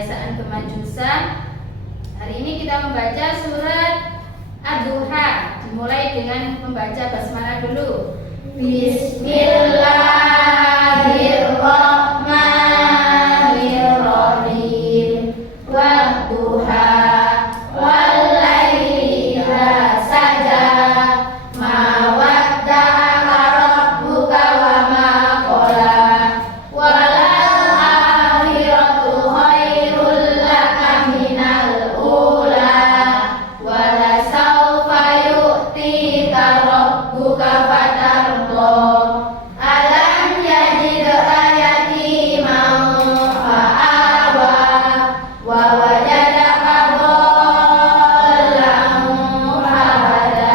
kebiasaan kemajusan. Hari ini kita membaca surat Ad-Duha. Dimulai dengan membaca basmalah dulu. Bismillahirrahmanirrahim. Wad-duha wal-laili idza saja. Ma wadda'aka rabbuka wa ma qala. Wal-akhiratu khairul laka minal ula. Walasawfa yu'tika rabbuka fatarda. Alam yajidka yatiman fa'awa. Wa wajadaka dhallan fahada.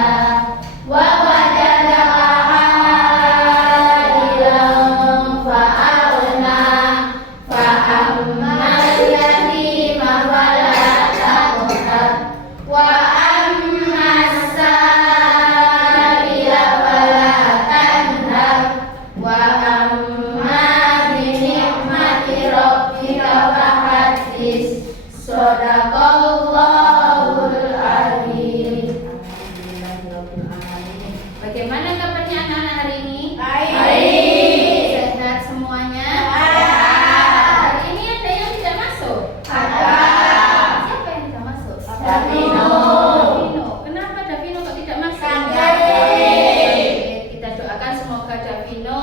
Wa wajadaka ailan fa'aghna. Fa'ammal yatima fala taqhar. Wa ammas sa'ila fala tanhar. Wa amma bi ni'mati rabbika fahaddits. Shadaqallahul azim. Bagaimana kabarnya anak-anak hari ini? Baik. Sehat semuanya? Hari ini ada yang tidak masuk? Ada. Siapa yang tidak masuk? Davino. Kenapa Davino kok tidak masuk? Kita doakan semoga Davino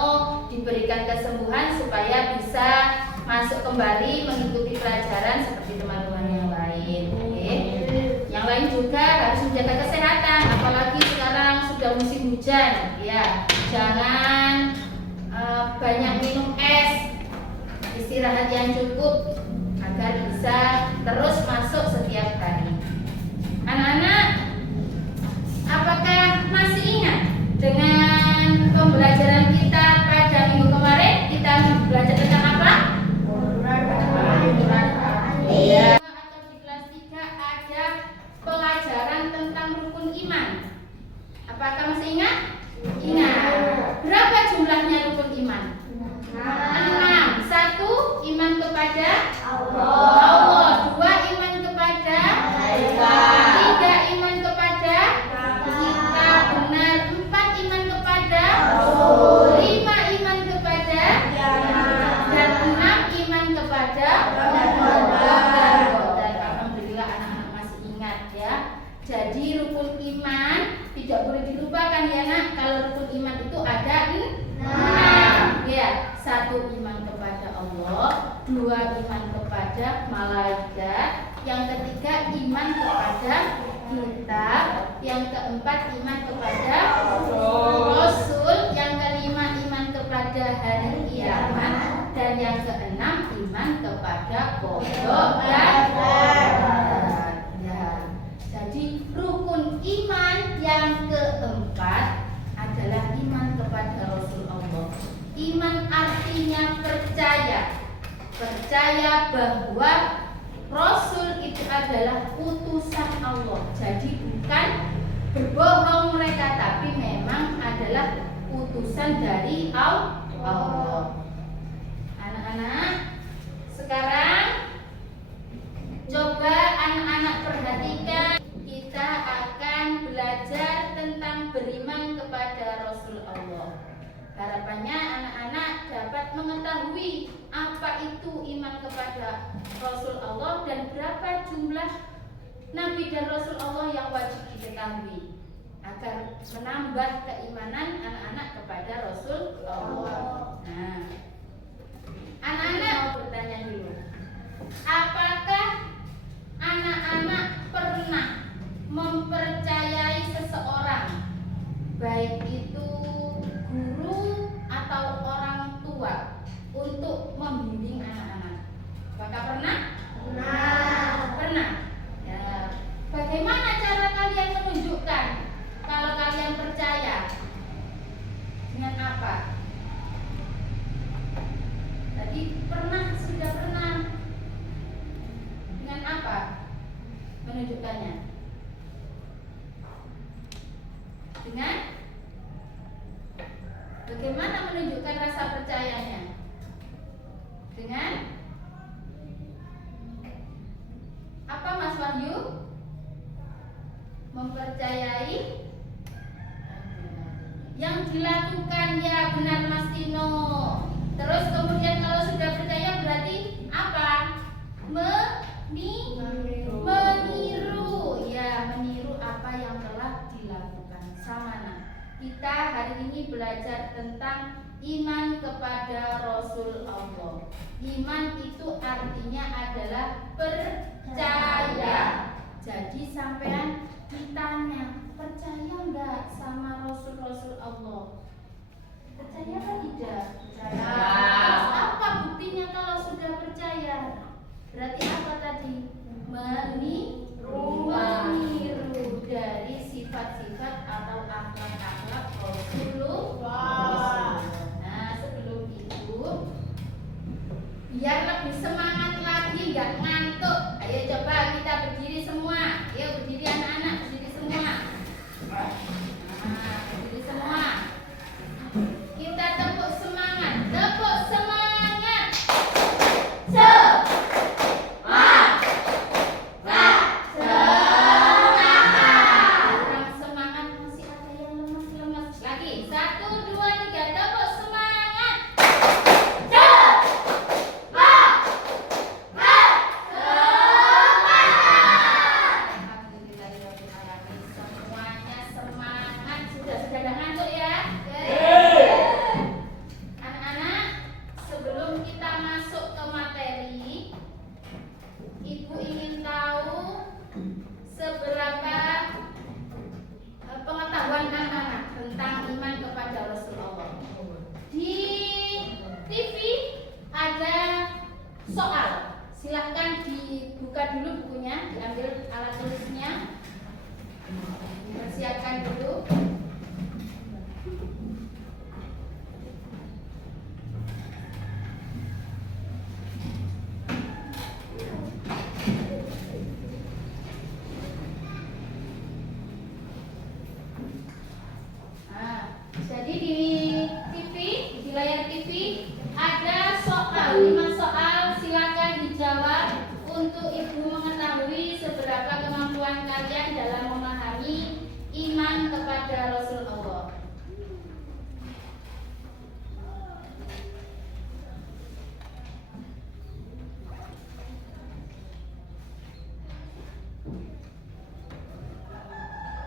diberikan kesembuhan supaya bisa masuk kembali mengikuti pelajaran seperti teman-teman yang lain. Oke. Yang lain juga harus menjaga kesehatan, apalagi sekarang sudah musim hujan. Ya, jangan banyak minum es, istirahat yang cukup agar bisa terus masuk setiap hari. Anak-anak, apakah masih ingat dengan pembelajaran kita pada minggu kemarin? Kita belajar tentang apa? Iya. Atau di kelas 3 ada pelajaran tentang rukun iman. Apakah masih ingat? Ingat. Berapa jumlahnya rukun iman? 6. 1. Iman kepada Allah. 2. Iman kepada malaikat. 3. Iman kepada kita benar. 4. Iman kepada Rasul. 5. Iman kepada dan 6. Iman kepada dan alhamdulillah anak-anak masih ingat ya. Jadi rukun iman tidak boleh dilupakan ya nak. Kalau rukun iman itu ada 6 ya. 1. Iman kepada Allah. 2. Iman kepada malaikat. Yang ketiga iman kepada kitab. Yang keempat iman kepada Rasul. Yang kelima iman kepada hari kiamat. Dan yang keenam iman kepada qada dan qadar. Ya. Jadi rukun iman yang keempat adalah iman kepada Rasul Allah. Iman artinya percaya. Percaya bahwa Rasul itu adalah utusan Allah. Jadi bukan berbohong mereka, tapi memang adalah utusan dari Allah. Anak-anak, sekarang coba anak-anak perhatikan. Kita akan belajar tentang beriman kepada Rasul Allah. Harapannya anak-anak dapat mengetahui apa itu iman kepada Rasul Allah dan berapa jumlah Nabi dan Rasul Allah yang wajib diketahui agar menambah keimanan anak-anak kepada Rasul Allah. Nah, anak-anak mau bertanya dulu. Apakah anak-anak pernah mempercayai seseorang, baik itu guru atau orang tua, untuk membimbing anak-anak? Apakah pernah? Pernah. Ya. Bagaimana cara kalian menunjukkan kalau kalian percaya? Dengan apa? Tadi sudah pernah. Dengan apa menunjukkannya? Dengan bagaimana menunjukkan rasa percayanya? Dengan Wahyu? Mempercayai yang dilakukan, ya benar Mas Tino. Terus kemudian kalau sudah percaya berarti apa? Meniru, ya, meniru apa yang telah dilakukan. Sama nah. Kita hari ini belajar tentang iman kepada Rasul Allah. Iman itu artinya adalah percaya. Jadi sampean ditanya, percaya enggak sama Rasul-Rasul Allah? Percaya atau tidak? Percaya. Terus apa buktinya kalau sudah percaya? Berarti apa tadi? Meniru dari sifat-sifat atau akhlak-akhlak Rasulullah. Nah, sebelum itu biar lebih semangat lagi, nggak ngantuk. Ayo coba kita berdiri semua. Ayo berdiri anak-anak, berdiri semua. Nah, berdiri semua. Kita tepuk semangat, tepuk semangat. Kurang semangat, masih ada yang lemas-lemas. Lagi, 1, 2, 3, tepuk semangat. Semuanya semangat. Sudah ada ngantuk ya? Anak-anak, sebelum kita masuk ke materi, Ibu ingin tahu seberapa pengetahuan anak-anak tentang iman kepada Rasulullah. Di TV ada soal. Silahkan dibuka dulu bukunya, diambil alat tulisnya, dipersiapkan dulu. Jadi di TV, di layar TV ada soal, 5 soal, silakan dijawab untuk Ibu mengetahui seberapa kemampuan kalian dalam memahami iman kepada Rasulullah.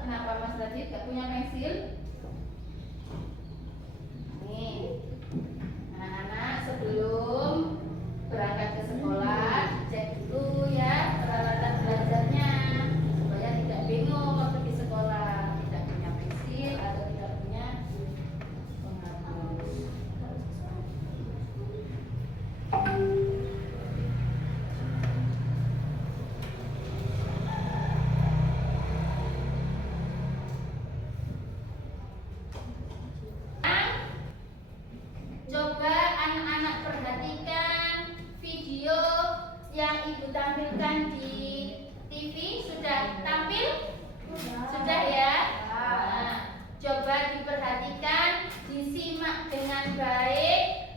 Kenapa Mas Radit gak punya pensil? Nih, anak-anak sebelum berangkat ke sekolah cek dulu ya peralatan belajarnya supaya tidak bingung waktu di sekolah, tidak punya pensil atau tidak punya penghapus. Coba anak-anak perhatikan video yang Ibu tampilkan di TV. Sudah tampil? Sudah ya? Nah, coba diperhatikan, disimak dengan baik.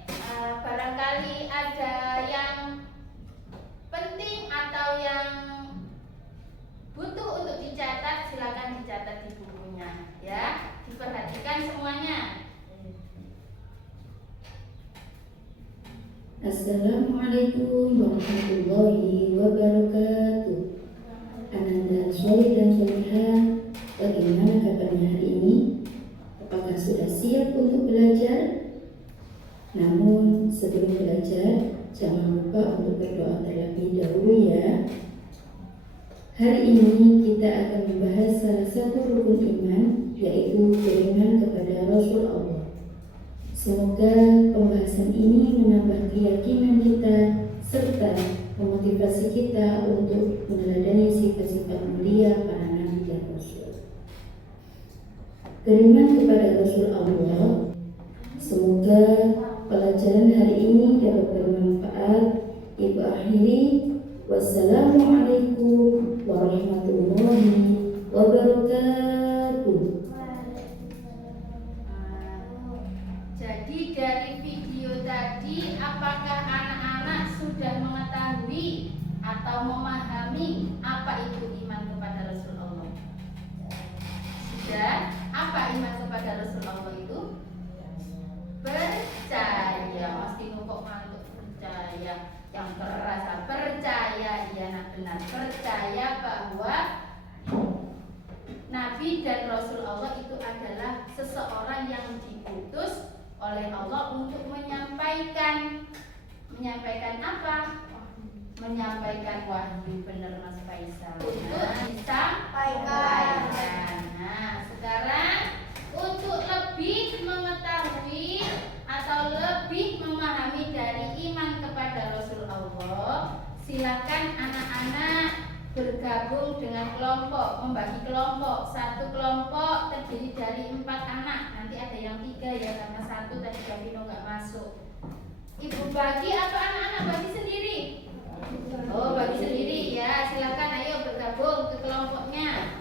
Barangkali ada yang penting atau yang butuh untuk dicatat, silakan dicatat di bukunya ya. Diperhatikan semuanya. Assalamualaikum warahmatullahi wabarakatuh. Ananda soleh dan solehah, bagaimana kabarnya hari ini? Apakah sudah siap untuk belajar? Namun sebelum belajar, jangan lupa untuk berdoa terlebih dahulu ya. Hari ini kita akan membahas salah satu rukun iman, yaitu beriman kepada Rasul Allah. Semoga pembahasan ini menambah keyakinan kita serta memotivasi kita untuk meneladani sifat-sifat mulia para nabi dan rasul. Beriman kepada Rasul Allah. Semoga pelajaran hari ini dapat bermanfaat. Ibu akhiri, wassalamualaikum warahmatullahi wabarakatuh. Jadi dari video tadi, apakah anak-anak sudah mengetahui atau memahami apa itu benar, percaya bahwa Nabi dan Rasul Allah itu adalah seseorang yang diutus oleh Allah untuk menyampaikan apa? Menyampaikan wahyu. Benar Mas Faisal. Untuk disampaikan. Nah, sekarang untuk lebih mengetahui atau lebih memahami dari iman kepada Rasul Allah, silakan anak-anak bergabung dengan kelompok, membagi kelompok. Satu kelompok terdiri dari 4 anak. Nanti ada yang 3 ya, karena 1 tadi Gavino nggak masuk. Ibu bagi apa anak-anak bagi sendiri? Oh, bagi sendiri ya. Silakan ayo bergabung ke kelompoknya.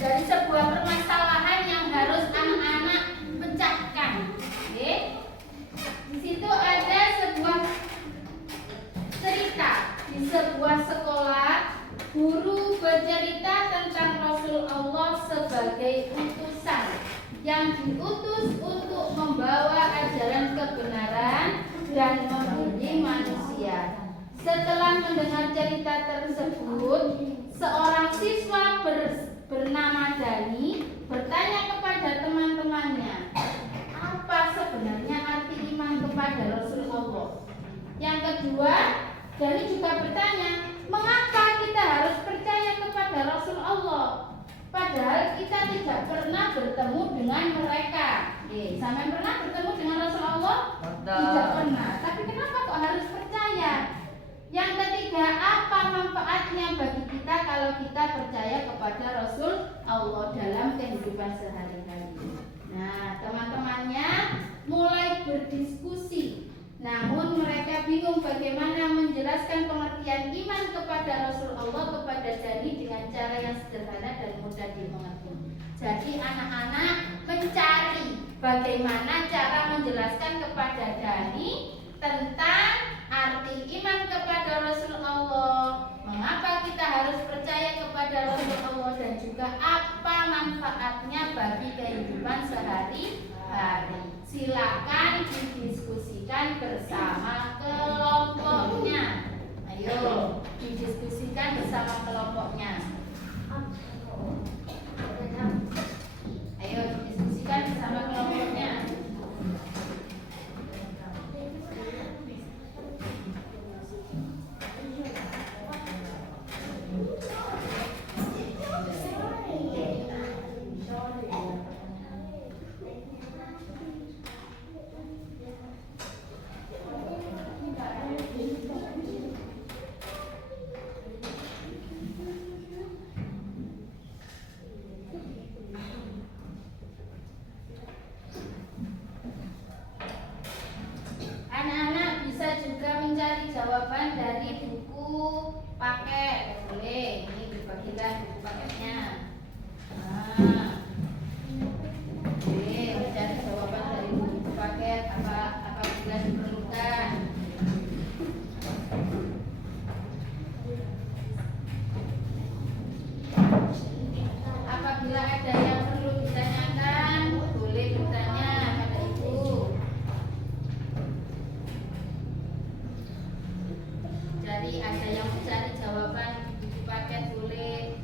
Dari sebuah permasalahan yang harus anak-anak pecahkan. Oke? Di situ ada sebuah cerita. Di sebuah sekolah, guru bercerita tentang Rasul Allah sebagai utusan yang diutus untuk membawa ajaran kebenaran dan membimbing manusia. Setelah mendengar cerita tersebut, seorang siswa bernama Dani bertanya kepada teman-temannya, apa sebenarnya arti iman kepada Rasul Allah? Yang kedua, Dani juga bertanya, mengapa kita harus percaya kepada Rasul Allah? Padahal kita tidak pernah bertemu dengan mereka. Sampai pernah bertemu dengan Rasul Allah? Tidak pernah. Tapi kenapa kok harus percaya? Yang ketiga, apa manfaatnya bagi kita kalau kita percaya kepada Rasul Allah dalam kehidupan sehari-hari? Nah, teman-temannya mulai berdiskusi. Namun mereka bingung bagaimana menjelaskan pengertian iman kepada Rasul Allah kepada Dani dengan cara yang sederhana dan mudah dimengerti. Jadi anak-anak mencari bagaimana cara menjelaskan kepada Dani tentang arti iman kepada Rasul Allah, mengapa kita harus percaya kepada Rasul Allah, dan juga apa manfaatnya bagi kehidupan sehari-hari. Silakan didiskusikan bersama kelompoknya. Ayo, didiskusikan bersama kelompoknya. Ayo, didiskusikan bersama kelompoknya. Anak-anak bisa juga mencari jawaban dari buku paket. Boleh, ini dibagikan buku paketnya. Boleh mencari jawaban dari buku paket apabila diperlukan. Apabila ada yang perlu ditanyakan, boleh bertanya pada ibu. Jadi ada yang mencari jawaban di buku paket, boleh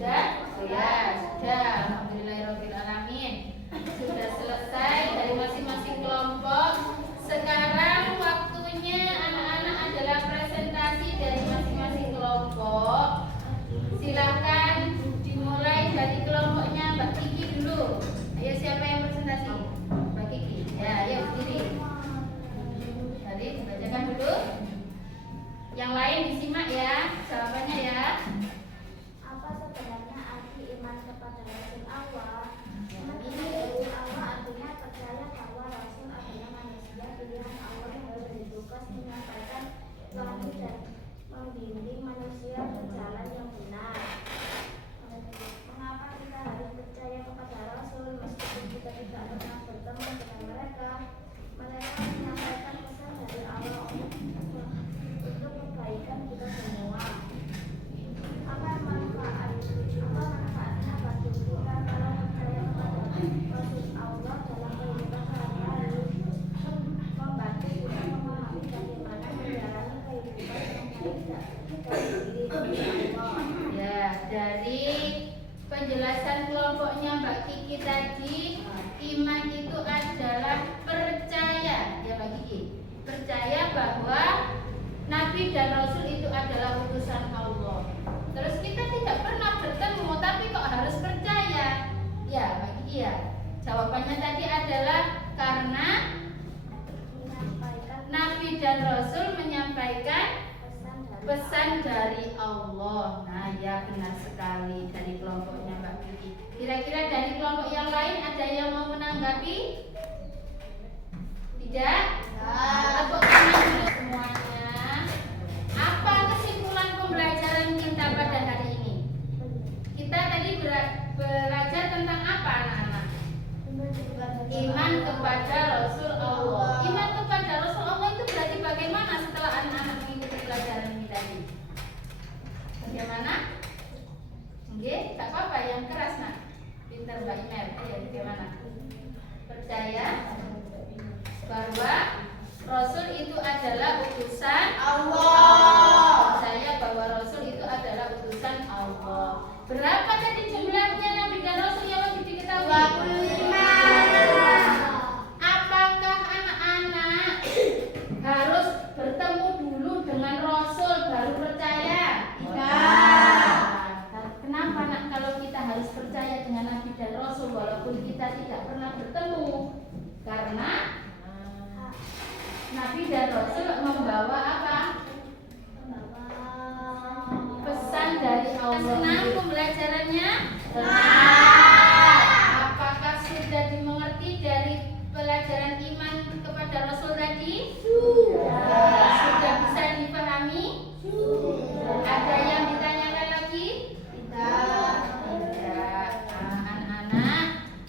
Sudah? Oh ya, sudah. Alhamdulillahirrahmanirrahim. Sudah selesai dari masing-masing kelompok. Sekarang waktunya anak-anak adalah presentasi dari masing-masing kelompok. Silahkan dimulai dari kelompoknya Mbak Kiki dulu. Ayo, siapa yang presentasi? Mbak Kiki. Ya, ayo berdiri. Tadi bacakan dulu. Yang lain disimak ya, jawabannya ya. Apa sebenarnya arti iman kepada Rasul Allah? Iman kepada Rasul Allah artinya percaya bahwa Rasul adalah manusia pilihan Allah yang bertugas menyampaikan wahyu dan membimbing manusia ke jalan yang benar. Mengapa kita harus percaya kepada Rasul meskipun kita tidak pernah bertemu dengan mereka? Mereka menyampaikan pesan dari Allah untuk kebaikan kita semua. Apa manfaatnya bagi kita kalau percaya kepada Rasul Allah dalam kehidupan sehari-hari? Membantu kita memahami bagaimana menjalani kehidupan yang baik dari diri Allah. Ya, dari penjelasan kelompoknya Mbak Kiki tadi, iman itu adalah percaya, ya Mbak Kiki. Percaya bahwa Nabi dan Rasul itu adalah utusan Allah. Terus kita tidak pernah bertemu, tapi kok harus percaya? Ya, Mbak Kiki ya. Jawabannya tadi adalah karena Menyampaikan Nabi dan Rasul menyampaikan pesan dari dari Allah. Nah, ya benar sekali dari kelompoknya Mbak Kiki. Kira-kira dari kelompok yang lain ada yang mau menanggapi? Tidak? Tepuk tangan dulu semuanya. Apa kesimpulan pembelajaran kita pada hari ini? Kita tadi belajar tentang apa anak-anak? Iman kepada Rasul Allah. Iman kepada Rasul Allah itu berarti bagaimana setelah anak-anak mengikuti pelajaran ini tadi? Bagaimana? Oke, tak apa-apa yang keras nak. Pintar Mbak Imer. Ayo, bagaimana? Percaya bahwa Rasul itu adalah utusan Allah. Percaya bahwa Rasul itu adalah utusan Allah. Berapa tadi jumlahnya Nabi dan Rasul yang wajib diketahui? 25. Apakah anak-anak harus bertemu dulu dengan Rasul baru percaya? Tidak. Kenapa nak kalau kita harus percaya dengan Nabi dan Rasul walaupun kita tidak pernah bertemu? Karena Nabi dan Rasul membawa apa? Pesan dari Allah. Senang pembelajarannya? Senang. Apakah sudah dimengerti dari pelajaran iman kepada Rasul tadi? Sudah. Sudah bisa dipahami? Sudah. Ada yang ditanyakan lagi? Tidak. Tidak. Anak-anak,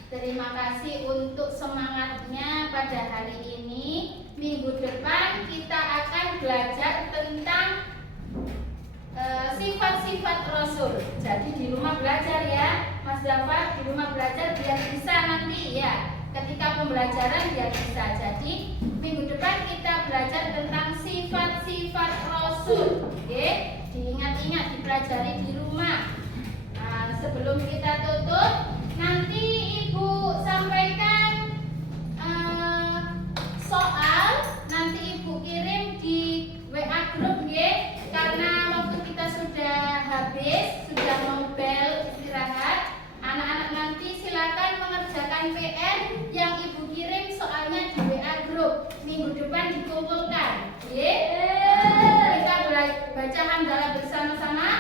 terima kasih untuk semangatnya pada hari ini. Minggu depan kita akan belajar tentang sifat-sifat Rasul. Jadi di rumah belajar ya, Mas Dava, di rumah belajar biar bisa nanti ya. Ketika pembelajaran biar bisa. Jadi minggu depan kita belajar tentang sifat-sifat Rasul. Oke, diingat-ingat dipelajari di rumah. Nah, sebelum kita tutup, nanti Ibu sampaikan soal, nanti Ibu kirim di WA grup ya. Karena waktu kita sudah habis, sudah mau bel istirahat. Anak-anak nanti silakan mengerjakan PR yang Ibu kirim soalnya di WA grup. Minggu depan dikumpulkan. Kita baca hamdalah bersama-sama.